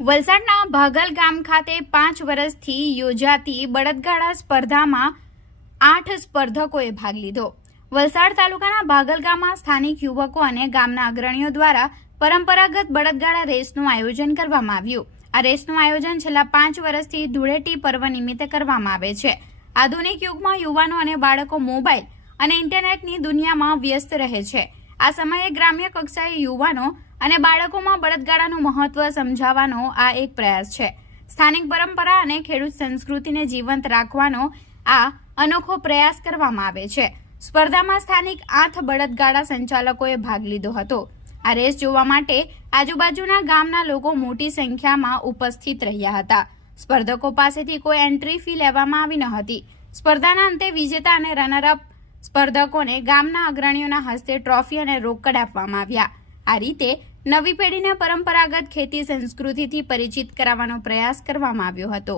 વલસાડના ભાગલ ગામ ખાતે 5 વર્ષથી યોજાતી બળદગાડા સ્પર્ધામાં 8 સ્પર્ધકોએ ભાગ લીધો। વલસાડ તાલુકાના ભાગલ ગામમાં સ્થાનિક યુવકો અને ગામના અગ્રણીઓ દ્વારા પરંપરાગત બળદગાડા રેસનું આયોજન કરવામાં આવ્યું। આ રેસનું આયોજન છેલ્લા 5 વર્ષથી ધૂળેટી પર્વ નિમિત્તે કરવામાં આવે છે। આધુનિક યુગમાં યુવાનો અને બાળકો મોબાઈલ અને ઇન્ટરનેટની દુનિયામાં વ્યસ્ત રહે છે। આ સમયે ગ્રામ્ય કક્ષાએ યુવાનો અને બાળકોમાં બળદગાડાનું મહત્વ સમજાવવાનો આ એક પ્રયાસ છે। સ્થાનિક પરંપરા અને ખેડૂત સંસ્કૃતિને જીવંત રાખવાનો આ અનોખો પ્રયાસ કરવામાં આવે છે। સ્પર્ધામાં સ્થાનિક 8 બળદગાડા સંચાલકોએ ભાગ લીધો હતો। આ રેસ જોવા માટે આજુબાજુના ગામના લોકો મોટી સંખ્યામાં ઉપસ્થિત રહ્યા હતા। સ્પર્ધકો પાસેથી કોઈ એન્ટ્રી ફી લેવામાં આવી ન હતી। સ્પર્ધાના અંતે વિજેતા અને રનરઅપ સ્પર્ધકોને ગામના અગ્રણીઓના હસ્તે ટ્રોફી અને રોકડ આપવામાં આવ્યા। આ રીતે નવી પેઢીને પરંપરાગત ખેતી સંસ્કૃતિથી પરિચિત કરાવવાનો પ્રયાસ કરવામાં આવ્યો હતો।